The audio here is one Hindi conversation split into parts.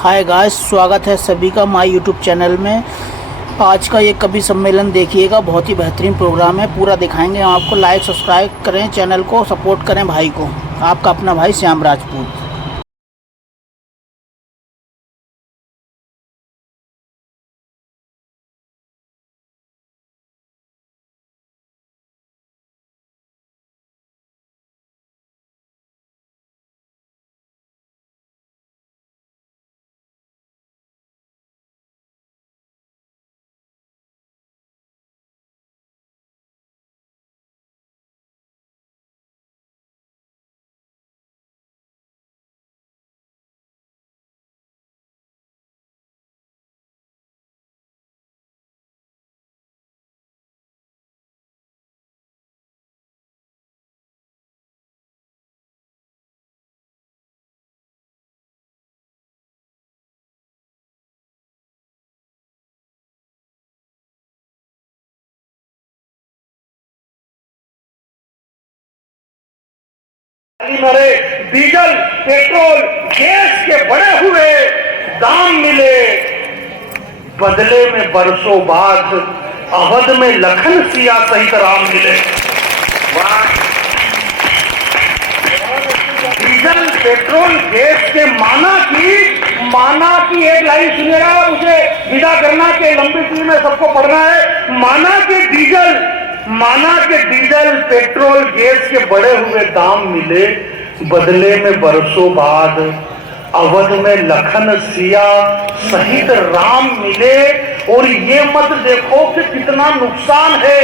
हाय गाइस, स्वागत है सभी का माय यूट्यूब चैनल में। आज का ये कवि सम्मेलन देखिएगा, बहुत ही बेहतरीन प्रोग्राम है, पूरा दिखाएंगे आपको। लाइक सब्सक्राइब करें, चैनल को सपोर्ट करें भाई को। आपका अपना भाई श्याम राजपूत। मरे डीजल पेट्रोल गैस के बढ़े हुए दाम मिले, बदले में बरसों बाद अवध में लखन सिया सहित राम मिले। डीजल पेट्रोल गैस के माना की एक लाइन सुनेगा, मुझे विदा करना के लंबी टीम में सबको पढ़ना है। माना के डीजल पेट्रोल गैस के बढ़े हुए दाम मिले, बदले में बरसों बाद अवध में लखन सिया सहित राम मिले। और ये मत देखो कि कितना नुकसान है।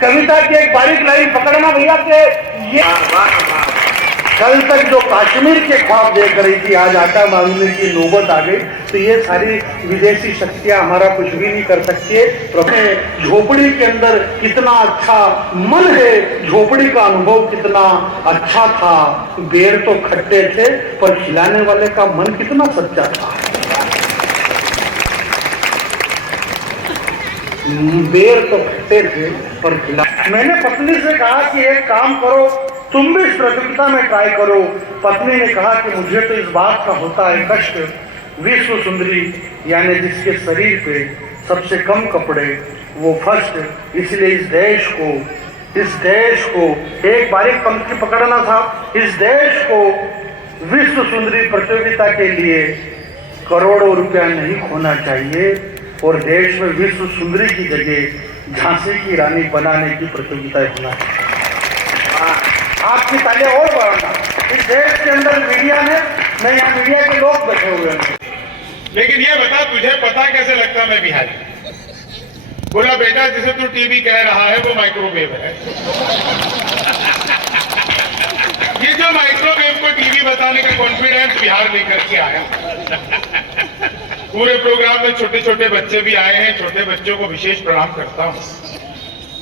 कविता की एक बारीक लाइन पकड़ना भैया के ये कल तक जो कश्मीर के ख्वाब देख रही थी, आज आटा मांगने की नौबत आ गई। तो ये सारी विदेशी शक्तियां हमारा कुछ भी नहीं कर सकती है। झोपड़ी के अंदर कितना अच्छा मन है, झोपड़ी का अनुभव कितना अच्छा था। बेर तो खट्टे थे पर खिलाने वाले का मन कितना सच्चा था। बेर तो खट्टे थे पर खिला। मैंने पत्नी से कहा कि एक काम करो, तुम भी इस प्रतियोगिता में ट्राई करो। पत्नी ने कहा कि मुझे तो इस बात का होता है कष्ट, विश्व सुंदरी यानी जिसके शरीर पे सबसे कम कपड़े वो फर्स्ट। इसलिए इस देश को एक बारीक पंक्ति पकड़ना था। इस देश को विश्व सुंदरी प्रतियोगिता के लिए करोड़ों रुपया नहीं खोना चाहिए और देश में विश्व सुंदरी की जगह झांसी की रानी बनाने की प्रतियोगिता होना चाहिए। आपकी तालियां और बढ़ाना। इस देश के अंदर मीडिया में, मैं यहाँ मीडिया के लोग बैठे हुए हैं। लेकिन ये बता, तुझे पता कैसे लगता मैं बिहारी? बोला बेटा, जिसे तू टीवी कह रहा है वो माइक्रोवेव है। ये जो माइक्रोवेव को टीवी बताने का कॉन्फिडेंस बिहार लेकर के आया। पूरे प्रोग्राम में छोटे छोटे बच्चे भी आए हैं। छोटे बच्चों को विशेष प्रणाम करता हूँ।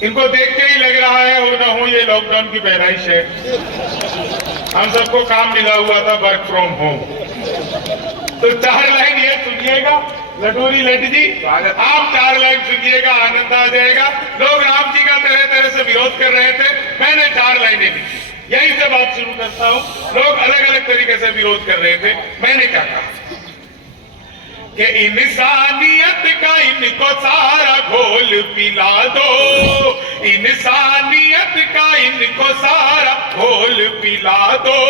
इनको देख के ही लग रहा है हो ना हो ये लॉकडाउन की पैदाइश है। हम सबको काम मिला हुआ था वर्क फ्रॉम होम। तो 4 लाइन ये सुनिएगा, लटोरी लट जी, आप 4 लाइन सुनिएगा, आनंद आ जाएगा। लोग राम जी का तरह तरह से विरोध कर रहे थे, मैंने 4 लाइनें लिखी। यही से बात शुरू करता हूँ। लोग अलग अलग तरीके से विरोध कर रहे थे, मैंने क्या कहा कि इंसानियत का इनको सारा घोल पिला दो, इंसानियत का इनको सारा घोल पिला दो,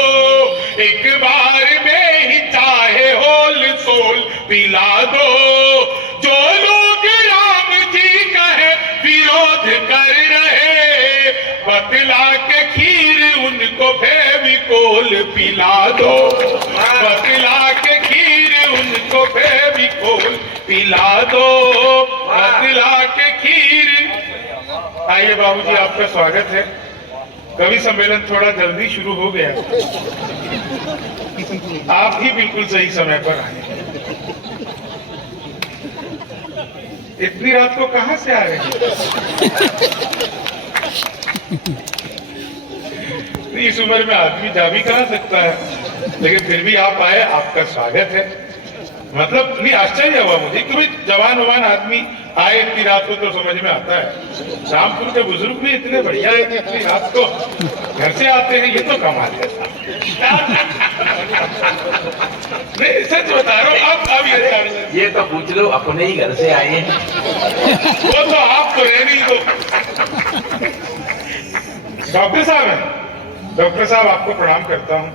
एक बार में ही चाहे होल सोल पिला दो। जो लोग राम जी का है विरोध कर रहे, बतला के खीर उनको फेविकोल पिला दो, बतला के खीर उनको फेविकोल पिला दो, बतला के खीर। आइए बाबूजी, आपका स्वागत है। कवि सम्मेलन थोड़ा जल्दी शुरू हो गया, आप ही बिल्कुल सही समय पर आए। इतनी रात को कहां से आ रहे हैं? इस उम्र में आदमी जा भी कहा सकता है, लेकिन फिर भी आप आए, आपका स्वागत है। मतलब नहीं, आश्चर्य हुआ मुझे कि भाई जवान आदमी आए इतनी रात को तो समझ में आता है। रामपुर के बुजुर्ग भी इतने बढ़िया है कि इतनी रात को घर से आते हैं, ये तो कमाल है साहब। नहीं सच बता रहा हूँ। अब ये तो पूछ लो, अपने ही घर से आए हैं। वो तो आप तो रह नहीं दो। डॉक्टर साहब हैं। डॉक्टर साहब आपको प्रणाम करता हूँ।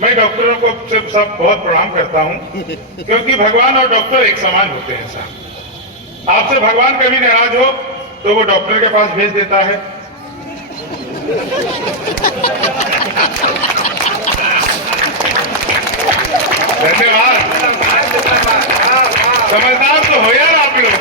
मैं डॉक्टरों को सब बहुत प्रणाम करता हूँ, क्योंकि भगवान और डॉक्टर एक समान होते हैं साहब। आपसे भगवान कभी नाराज हो तो वो डॉक्टर के पास भेज देता है। धन्यवाद। समझदार तो हो यार आप लोग,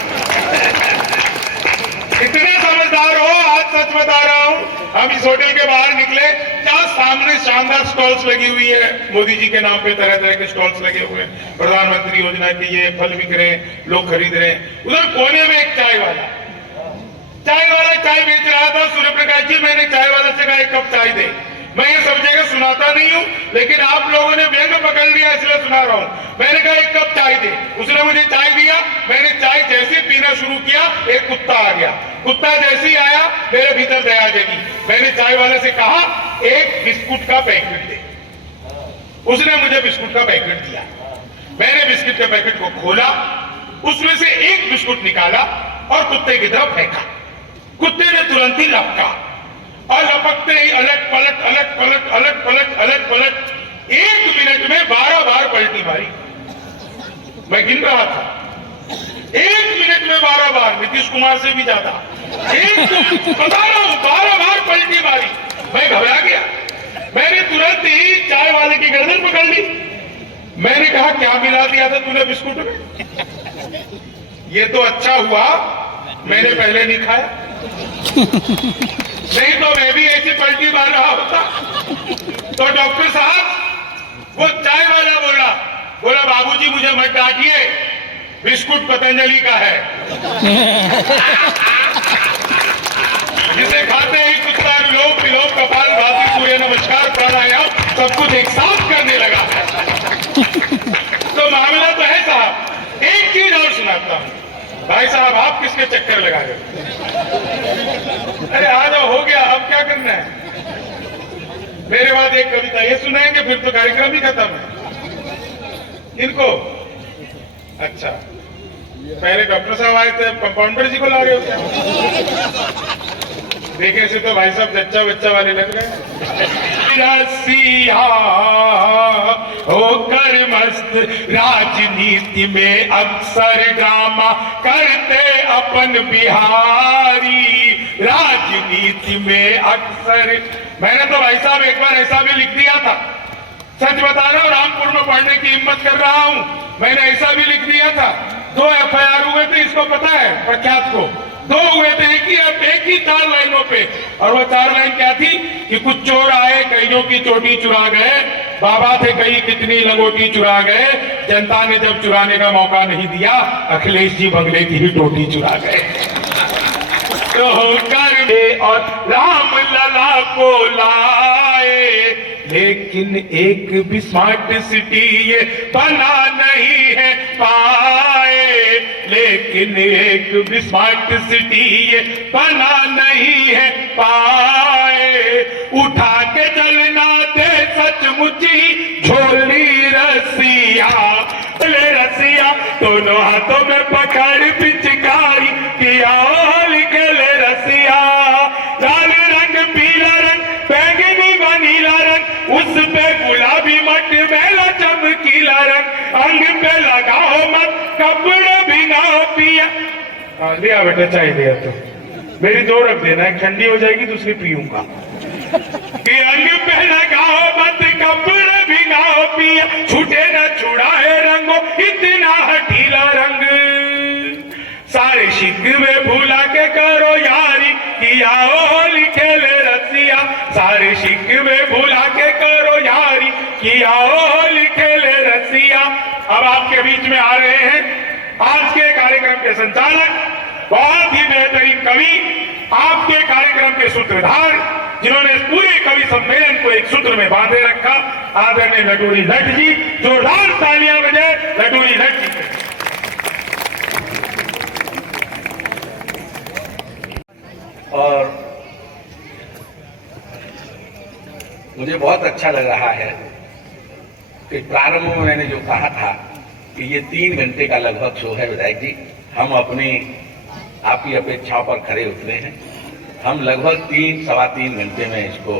इतने समझदार हो। आज सच बता रहा हूं, हम इस होटल के बाहर निकले, क्या सामने शानदार स्टॉल्स लगी हुई है, मोदी जी के नाम पे तरह तरह के स्टॉल्स लगे हुए हैं, प्रधानमंत्री योजना के ये फल बिक रहे हैं, लोग खरीद रहे हैं। उधर कोने में एक चाय वाला चाय बेच रहा था। सूर्य प्रकाश जी, मैंने चाय वाला से कहा एक कप चाय दे। मैं ये सब जगह सुनाता नहीं हूं, लेकिन आप लोगों ने व्यंग पकड़ लिया इसलिए सुना रहा हूं। मैंने कहा एक कप चाय दे, उसने मुझे चाय दिया। मैंने चाय जैसे पीना शुरू किया, एक कुत्ता आ गया। कुत्ता जैसे ही आया, मेरे भीतर दया जगी। मैंने चाय वाले से कहा एक बिस्कुट का पैकेट दे। उसने मुझे बिस्कुट का पैकेट दिया। मैंने बिस्कुट के पैकेट को खोला, उसमें से एक बिस्कुट निकाला और कुत्ते की तरफ फेंका। कुत्ते ने तुरंत ही लपका और लपकते ही अलट पलट अलट पलट अलट पलट अलट पलट 1 मिनट में 12 बार पलटी मारी। मैं गिन रहा था, 1 मिनट में 12 बार, नीतीश कुमार से भी ज्यादा। बता रहा हूं, 12 बार पलटी मारी। मैं घबरा गया। मैंने तुरंत ही चाय वाले की गर्दन पकड़ ली। मैंने कहा क्या मिला दिया था तूने बिस्कुट में? ये तो अच्छा हुआ मैंने पहले नहीं खाया, नहीं तो मैं भी ऐसी पलटी मार रहा होता। तो डॉक्टर साहब, वो चाय वाला बोला बाबूजी मुझे मत डांटिए, बिस्कुट पतंजलि का है। जिसे खाते ही कुत्ता विलोप विलोप कपाल भाती सूर्य नमस्कार प्राणायाम सब कुछ एक साथ करने लगा। तो मामला तो है साहब। एक चीज और सुनाता हूं। भाई साहब, आप किसके चक्कर लगा रहे हो? अरे आ जाओ, हो गया, अब क्या करना है? मेरे बाद एक कविता ये सुनाएंगे, फिर तो कार्यक्रम ही खत्म है। इनको अच्छा, पहले डॉक्टर साहब आए थे, कंपाउंडर जी को ला रहे होते। देखे से तो भाई साहब जच्चा बच्चा वाले लग रहे हैं। रसिया होकर मस्त राजनीति में अक्सर ड्रामा करते अपन बिहारी। राजनीति में अक्सर, मैंने तो भाई साहब एक बार ऐसा भी लिख दिया था, सच बता रहा हूं, रामपुर में पढ़ने की हिम्मत कर रहा हूं। मैंने ऐसा भी लिख दिया था, 2 FIR हुए थे, इसको पता है प्रख्यात को, 2 हुए थे एक ही 4 लाइनों पे। और वो 4 लाइन क्या थी कि कुछ चोर आए, कईयों की चोटी चुरा गए, बाबा थे कई कितनी लंगोटी चुरा गए, जनता ने जब चुराने का मौका नहीं दिया, अखिलेश जी बंगले की ही टोटी चुरा गए। तो कर दे और राम लला को लाए, लेकिन एक भी स्मार्ट सिटी ये बना नहीं है पाए। लेकिन एक भी स्मार्ट सिटी ये बना नहीं है पाए। उठा के चलना दे सचमुच ही झोली रसिया, ले रसिया दोनों हाथों में पकड़ पिचकारी पिया के ले रसिया। लाल रंग पीला रंग बैंगनी व नीला रंग, उस पे गुलाबी मट मेला चमकीला रंग, अंग पे लगाओ मत कपड़े भिगाओ पिया। लिया बेटा चाय दिया तो मेरी 2 रख देना, एक ठंडी हो जाएगी दूसरी पीऊंगा। कि अंग पे लगाओ मत कपड़े भिगाओ पिया, छूटे न छुड़ाए रंगो इतना हटीला रंग। सारे शिकवे भूला के करो यारी किया होली खेले रसिया। सारे शिकवे भूला के करो यारी किया होली खेले रसिया। अब आपके बीच में आ रहे हैं आज के कार्यक्रम के संचालक, बहुत ही बेहतरीन कवि, आपके कार्यक्रम के सूत्रधार, जिन्होंने पूरे कवि सम्मेलन को एक सूत्र में बांधे रखा, आदरणीय लटूरी लट जी। जोरदार तालियां बजाए लटूरी लट जी। मुझे बहुत अच्छा लग रहा है कि प्रारंभ में मैंने जो कहा था कि ये 3 घंटे का लगभग शो है विधायक जी, हम अपनी आपकी अपेक्षाओं पर खरे उतरे हैं। हम लगभग 3-3.25 घंटे में इसको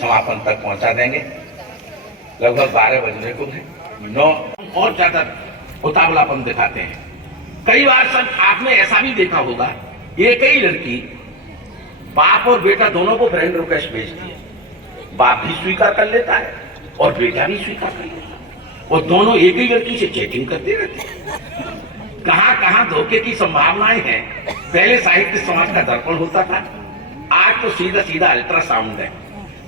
समापन तक पहुंचा देंगे। लगभग 12 बजने को है, 9 और ज्यादा उतावलापन दिखाते हैं। कई बार सब आपने ऐसा भी देखा होगा, ये कई लड़की बाप और बेटा दोनों को फ्रेंड रिक्वेस्ट भेजती है, बाप भी स्वीकार कर लेता है और बेटा भी स्वीकार कर लेता है, और दोनों एक ही लड़की से चैटिंग करते रहते हैं। कहां कहां धोखे की संभावनाएं हैं। पहले साहित्य समाज का दर्पण होता था, आज तो सीधा सीधा अल्ट्रासाउंड है।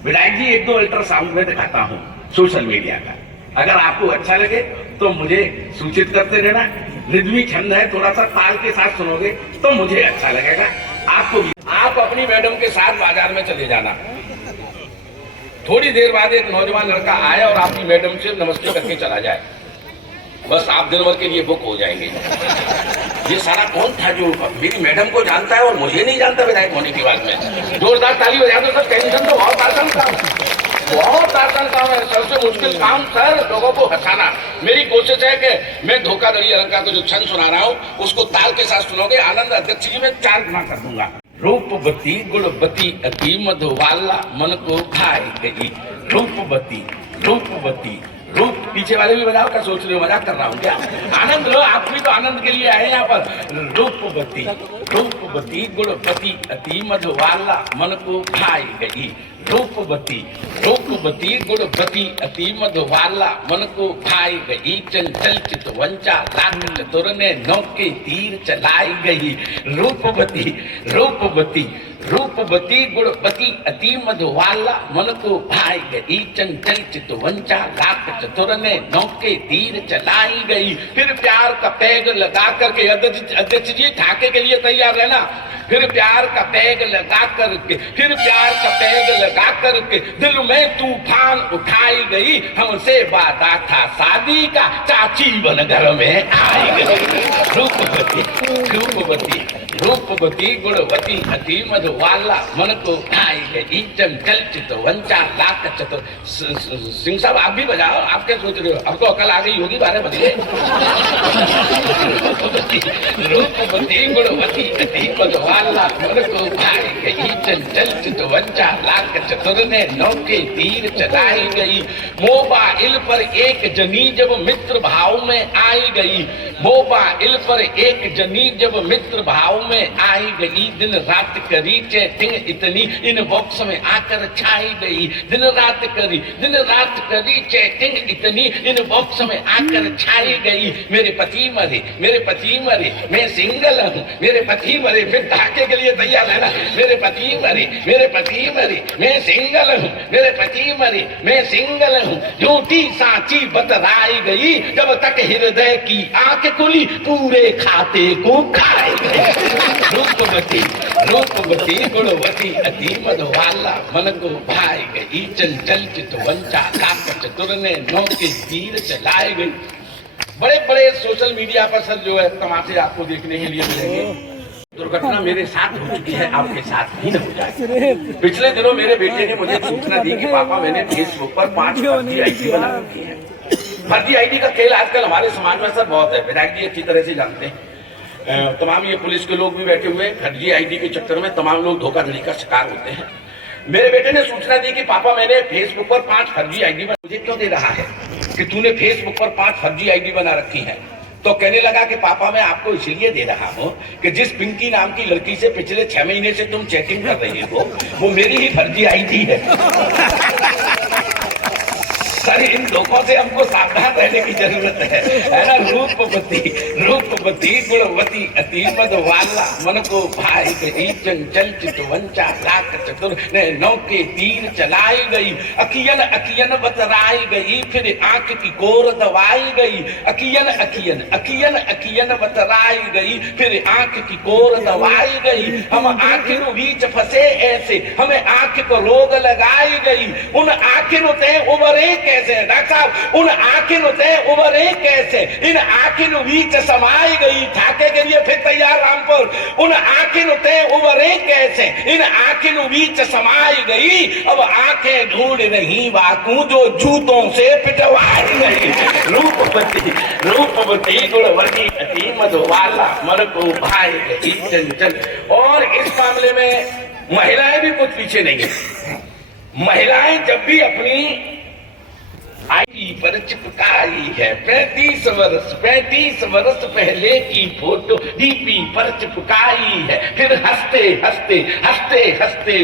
विधायक जी 1-2 अल्ट्रासाउंड में दिखाता हूं सोशल मीडिया का, अगर आपको अच्छा लगे तो मुझे सूचित करते रहना। रिदमी छंद है, थोड़ा सा ताल के साथ सुनोगे तो मुझे अच्छा लगेगा, आपको भी। आप अपनी मैडम के साथ बाजार में चले जाना, थोड़ी देर बाद एक नौजवान लड़का आए और आपकी मैडम से नमस्ते करके चला जाए, बस आप दिन भर के लिए बुक हो जाएंगे। ये सारा कौन था जो मेरी मैडम को जानता है और मुझे नहीं जानता विधायक होने के बाद में? जोरदार ताली बजा दो सर। टेंशन तो बहुत आसान काम, बहुत आसान काम है। सबसे मुश्किल काम सर लोगों को हंसाना। मेरी कोशिश है कि मैं धोखाधड़ी अलंकार को जो छंद सुना रहा हूँ उसको ताल के साथ सुनोगे। आनंद अध्यक्ष जी में 4 गुना कर दूंगा। रूपवती गुणवती अति मधुबाला मन को भाई गई। रूपवती रूपवती रूप, पीछे वाले भी बजाओ, क्या सोच रहे हो मजाक कर रहा हूँ क्या? आनंद लो, आप भी तो आनंद के लिए आए यहाँ पर। रूपवती रूपवती गुणवती अति मधुबाला मन को भाई गई। रूपवती रूपवती गुणवती अति मधुबाला मन को भाई गई। चंचल चितवंचा लाख चतुर ने नौके तीर चलाई गई। रूपवती रूपवती रूपवती गुणवती अति मधुबाला मन को भाई गई। चंचल चितवंचा लाख चतुर ने नौके तीर चलाई गई। फिर प्यार का पैग लगा करके, अध्यक्ष जी ठाके के लिए तैयार रहना। फिर प्यार का पैग लगा करके, फिर प्यार का पैग लगा करके दिल में तूफान उठाई गई। हमसे वादा था शादी का, चाची बन घर में आई गई। रूपवती रूपवती रूपवती गुणवती अति मधुबाला मन को भाई गई। चंचल चितवंचा लाख चतुर। सिंह साहब आप भी बजाओ, आप क्या सोच रहे हो? अब तो अकल आ गई होगी, 12 बज गए। रूपवती गुणवती अति मधुबाला मन को भाई गई। चंचल चितवंचा लाख चतुर ने नौके तीर चलाई गई। मोबाइल पर एक जनी जब मित्र भाव में आई गई। मोबाइल पर एक जनी जब मित्र भाव में आई गई। दिन रात करी चैटिंग इतनी इनबॉक्स में आकर छाई गई। दिन रात करी चैटिंग इतनी इनबॉक्स में आकर छाई गई। मेरे पति मरे मैं सिंगल हूँ। मेरे पति मरे, फिर ढाके के लिए तैयार है ना। मेरे पति मरे मैं सिंगल हूँ। मेरे पति मरे मैं सिंगल हूँ। झूठी साची बतलाई गई। जब तक हृदय की आंख खुली पूरे खाते को खाए गए। रूपवती रूपवती गुणवती अति मधुबाला मन को भाई गई। चंचल चितवंचा लाख चतुर ने नौके तीर चलाई गई। बड़े बड़े सोशल मीडिया पर सर जो है तमाशे आपको देखने के लिए मिलेंगे। दुर्घटना मेरे साथ हो चुकी है, आपके साथ भी न हो जाए। पिछले दिनों मेरे बेटे ने मुझे सूचना दी कि पापा मैंने फेसबुक पर 5 फर्जी आईडी बना रखी है। फर्जी आईडी का खेल आजकल हमारे समाज में सर बहुत है, विधायक जी अच्छी तरह से जानते हैं। तमाम ये पुलिस के लोग भी बैठे हुए हैं। फर्जी आईडी के चक्कर में तमाम लोग धोखाधड़ी का शिकार होते हैं। मेरे बेटे ने सूचना दी कि पापा मैंने फेसबुक पर 5 फर्जी आईडी बना। मुझे क्यों दे रहा है कि तूने फेसबुक पर 5 फर्जी आईडी बना रखी है? तो कहने लगा कि पापा मैं आपको इसलिए दे रहा हूँ कि जिस पिंकी नाम की लड़की से पिछले 6 महीने से तुम चैटिंग कर रही हो वो मेरी ही फर्जी आईडी है। सर इन लोगों से हमको सावधान रहने की जरूरत है ना। रूपवती रूपवती गुणवती अति मधुबाला मन को भाई गई। चंचल चितवंचा लाख चतुर ने नौके तीर चलाई गई। अखियन अखियन बतराई गई। फिर आंख की कोर दबाई गई। अखियन अखियन अखियन अखियन बतराई गई। फिर आंख की कोर दबाई गई। हम आखिरों बीच फंसे ऐसे, हमें आंख को रोग लगाई गई। उन आखिरों से उबरे कैसे डॉक्टर साहब उन आखिन ते उबरे कैसे इन आखिन बीच समाई गई ठाके के लिए फिर तैयार रामपुर उन आखिन ते उबरे कैसे इन आखिन बीच समाई गई अब आंखें ढूंढ रही बाकू जो जूतों से पिटवाई गई रूपवती गुणवती अति मधुबाला मन को भाई गई चंचल। और इस मामले में महिलाएं भी कुछ पीछे नहीं है। महिलाएं जब भी अपनी आई पर चिपकाई है 35 वर्ष पहले की फोटो डीपी पर चिपकाई है फिर हंसते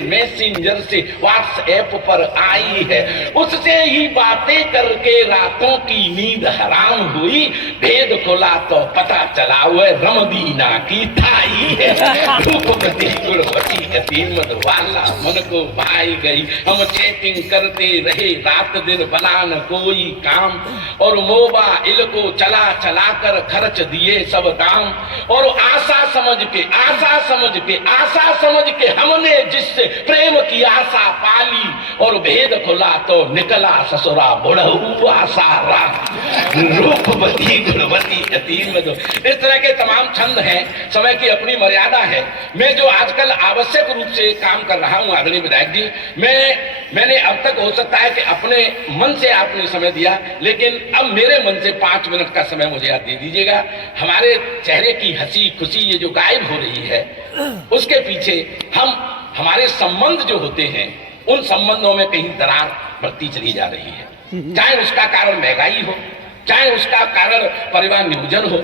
मैसेंजर से व्हाट्सएप पर आई है उससे ही बातें करके रातों की नींद हराम हुई भेद खोला तो पता चला वह रमदीना की थाई है रूपवती गुणवती अति मधुबाला मन को भाई गई हम चैटिंग करते रहे रात दिन बनान कोई काम और मोबाइल को चला कर खर्च दिए सब दाम और आशा समझ के हमने जिससे प्रेम की आशा पाली और भेद खुला तो निकला ससुरा बुढ़ऊ आशा रूपवती गुणवती अति मधु। इस तरह के तमाम छंद हैं। समय की अपनी मर्यादा है। मैं जो आजकल आवश्यक रूप से काम कर रहा हूं आदरणीय विधायक जी मैंने अब तक हो सकता है कि अपने मन से आपने समय दिया लेकिन अब मेरे मन से 5 मिनट का समय मुझे आप दे दीजिएगा। हमारे चेहरे की हंसी खुशी ये जो गायब हो रही है उसके पीछे हमारे संबंध जो होते हैं उन संबंधों में कहीं दरार बढ़ती चली जा रही है। चाहे उसका कारण महंगाई हो चाहे उसका कारण परिवार नियोजन हो।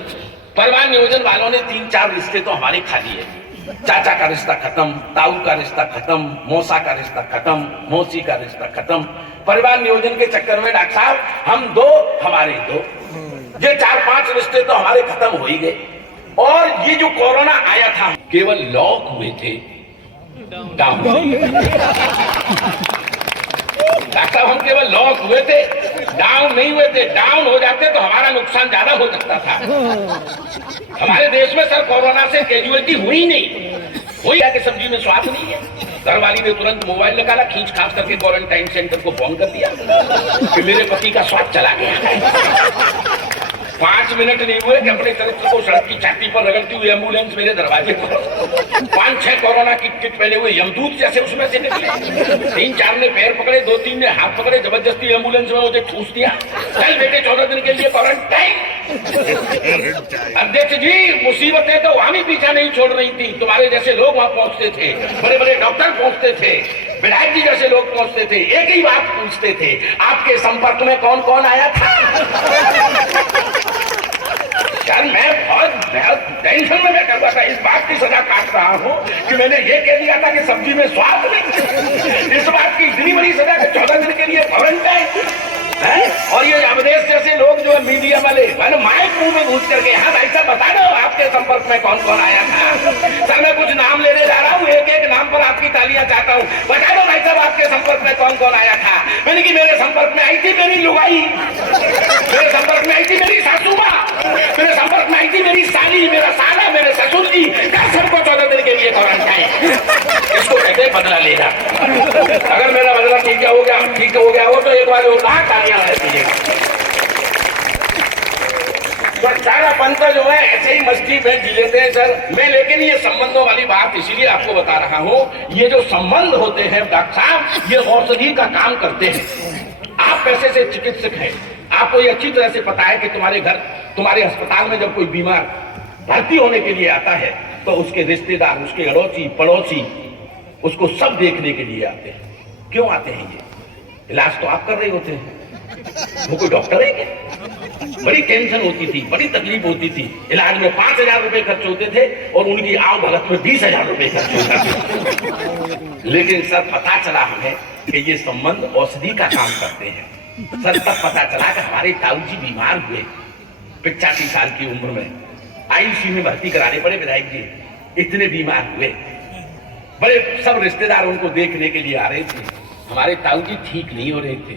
परिवार नियोजन वालों ने 3-4 रिश्ते तो हमारे खा लिए। चाचा का रिश्ता खत्म, ताऊ का रिश्ता खत्म, मौसा का रिश्ता खत्म, मौसी का रिश्ता खत्म। परिवार नियोजन के चक्कर में डॉक्टर साहब हम 2 हमारे 2 ये 4-5 रिश्ते तो हमारे खत्म हो ही गए। और ये जो कोरोना आया था केवल लॉक हुए थे डॉक्टर साहब हम केवल लॉक हुए थे डाउन नहीं हुए थे। डाउन हो जाते तो हमारा नुकसान ज्यादा हो सकता था। हमारे देश में सर कोरोना से कैजुअलिटी हुई नहीं हुई है कि सब्जी में स्वाद नहीं है। घरवाली ने तुरंत मोबाइल निकाला खींच खास करके क्वारंटाइन सेंटर को फोन कर दिया कि मेरे पति का स्वाद चला गया। 5 मिनट नहीं हुए कि अपने चरित्र को सड़क की छाती पर रगड़ती हुई एम्बुलेंस मेरे दरवाजे पर 5-6 कोरोना की किट पहने हुए यमदूत जैसे उसमें से निकले। 3-4 ने पैर पकड़े 2-3 ने हाथ पकड़े जबरदस्ती एम्बुलेंस में मुझे ठूस दिया। चल बेटे 14 दिन के लिए क्वारंटाइन। अध्यक्ष जी मुसीबतें तो वहां भी पीछा नहीं छोड़ रही थी। तुम्हारे जैसे लोग वहां पहुंचते थे, बड़े बड़े डॉक्टर पहुंचते थे, विधायक जी जैसे लोग पहुंचते थे, एक ही बात पूछते थे आपके संपर्क में कौन कौन आया था। यार मैं बहुत टेंशन में बैठा हुआ था। इस बात की सजा काट रहा हूँ कि मैंने ये कह दिया था कि सब्जी में स्वाद नहीं। इस बात की इतनी बड़ी सजा कि 14 दिन के लिए क्वारंटाइन। और ये अवधेश जैसे लोग जो है मीडिया वाले माइक मुंह में घुस करके हाँ भाई साहब बता दो आपके संपर्क में कौन कौन आया था। सर मैं कुछ नाम लेने जा रहा हूँ, एक नाम पर आपकी तालियां चाहता हूँ। बता दो भाई साहब आपके संपर्क में कौन कौन आया था। मैंने कि मेरे संपर्क में आई थी मेरी लुगाई, मेरे संपर्क में आई थी मेरी सासू माँ, मेरे संपर्क में आई थी मेरी साली, मेरा साला, मेरे ससुर जी। सबको 14 दिन के लिए क्वारंटाइन। इसको कहते बदला लेगा। अगर मेरा बदला ठीक हो गया हो तो एक बार वो कहा तालियां तो सारा पंथ जो है ऐसे ही मस्ती में जी लेते हैं सर। मैं लेकिन ये संबंधों वाली बात इसीलिए आपको बता रहा हूँ। ये जो संबंध होते हैं डॉक्टर साहब ये औषधि का काम करते हैं। आप पैसे से चिकित्सक हैं, आपको ये अच्छी तरह से पता है कि तुम्हारे घर तुम्हारे अस्पताल में जब कोई बीमार भर्ती होने के लिए आता है तो उसके रिश्तेदार, उसके अड़ोसी पड़ोसी उसको सब देखने के लिए आते हैं। क्यों आते हैं? ये इलाज तो आप कर रहे होते हैं, वो कोई डॉक्टर है क्या? बड़ी टेंशन होती थी, बड़ी तकलीफ होती थी। इलाज में 5,000 रुपए खर्च होते थे और उनकी आव भगत में 20,000 रुपए खर्च होता था। लेकिन सर पता चला हमें कि ये संबंध औषधि का काम करते हैं। सर तब पता चला कि हमारे ताऊ जी बीमार हुए 85 साल की उम्र में, आईसीयू में भर्ती कराने पड़े विधायक जी। इतने बीमार हुए, बड़े सब रिश्तेदार उनको देखने के लिए आ रहे थे। हमारे ताऊ जी ठीक नहीं हो रहे थे।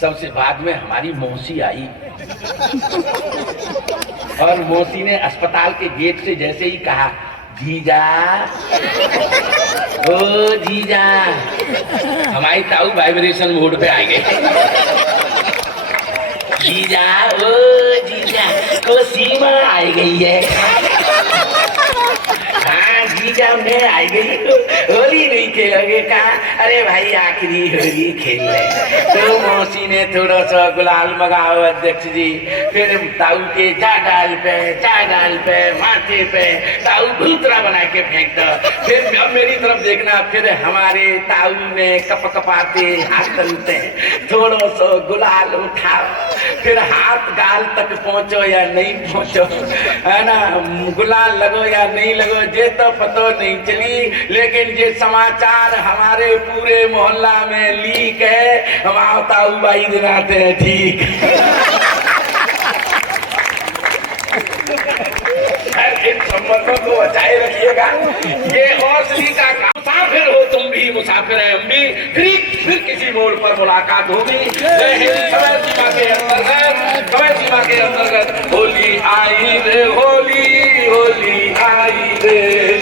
सबसे बाद में हमारी मौसी आई और मौसी ने अस्पताल के गेट से जैसे ही कहा जीजा, ओ जीजा, हमारी ताऊ वाइब्रेशन मोड पे आ गए। जीजा ओ जीजा को सीमा आ गई है। हाँ जीजा मैं आ गई, होली नहीं खेलोगे का? अरे भाई आखिरी होली खेल रहे। तो मौसी ने थोड़ा सा गुलाल मंगाओ अध्यक्ष जी, फिर ताऊ के चागाल पे माथे पे ताऊ भूतरा बना के फेंक दो। फिर अब मेरी तरफ देखना, फिर हमारे ताऊ ने कप कपाते हाथ चलते हैं, थोड़ा सा गुलाल उठाओ, फिर हाथ गाल तक पहुंचो या नहीं पहुंचो, है ना, गुलाल लगो या नहीं लगो ये तो पता नहीं चली, लेकिन ये समाचार हमारे पूरे मोहल्ला में लीक है। हम ताऊ बाई दिलाते हैं ठीक। इन संबंधों को बचाए रखिएगा, ये हौसली का काम। मुसाफिर हो तुम भी, मुसाफिर है हम भी, फिर किसी मोड़ पर मुलाकात होगी। समय सीमा के अंतर्गत होली आई रे होली, होली आई रे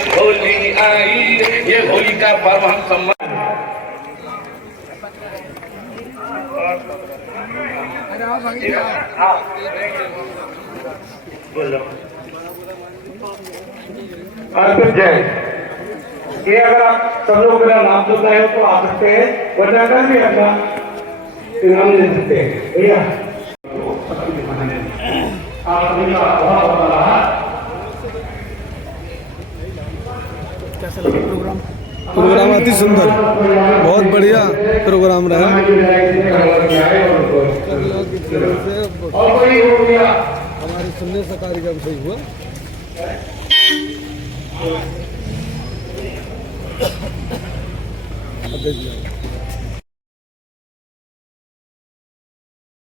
होली आई रे, ये होली का पर्व हम सम्मान। अर्पित जैन, ये अगर आप सब लोग मेरा नाम सुनना है तो आ सकते हैं, वरना अगर भी अपना नाम ले सकते हैं। भैया आप सभी का बहुत रहा। कैसा लगा प्रोग्राम? प्रोग्राम अति सुंदर, बहुत बढ़िया प्रोग्राम रहा। हमारे सुनने से कार्यक्रम सही हुआ। अध्यक्ष